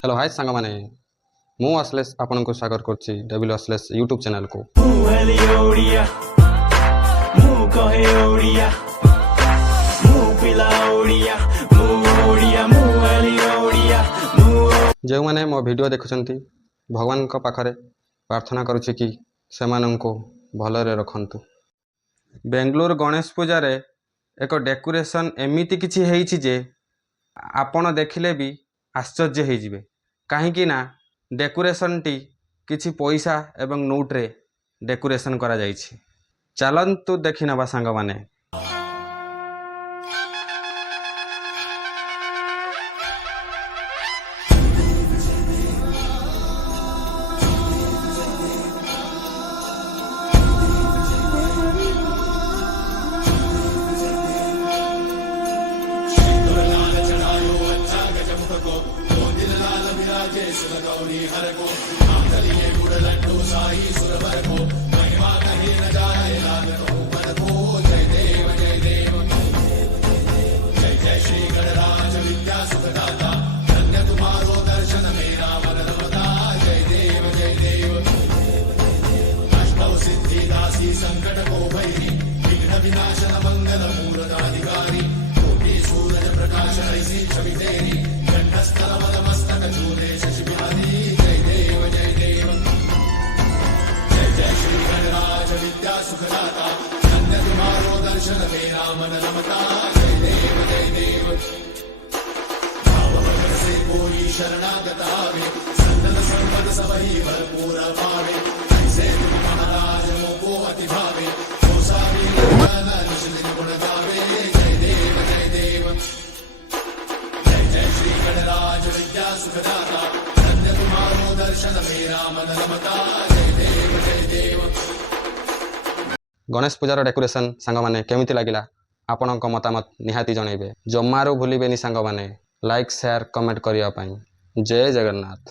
Hello hi सांग माने मु अश्लेष आपन को स्वागत करछि डेविल अश्लेष यूट्यूब चैनल को। जो माने मो वीडियो देखुछंती भगवान को पाखरे प्रार्थना करूछि कि सेमान को भलरे रखंतु। बेंगलोर गणेश पूजा रे एक डेकोरेशन एमिति किछि हेइछि जे आपण देखिले भी आश्चर्य हो जिवे। कहीं ना डेकोरेशन टी किछि पैसा एवं नोट रे डेकोरेशन करा जाइछि। चलंतु देखि नबा सांग माने। गणेश पूजार डेकोरेशन सांग माने केमिति लागिला आपनक मतामत निहाती जणैबे। जम्मारू भूलिबेनी सांग माने लाइक शेयर कमेंट करिया पई। जय जगन्नाथ।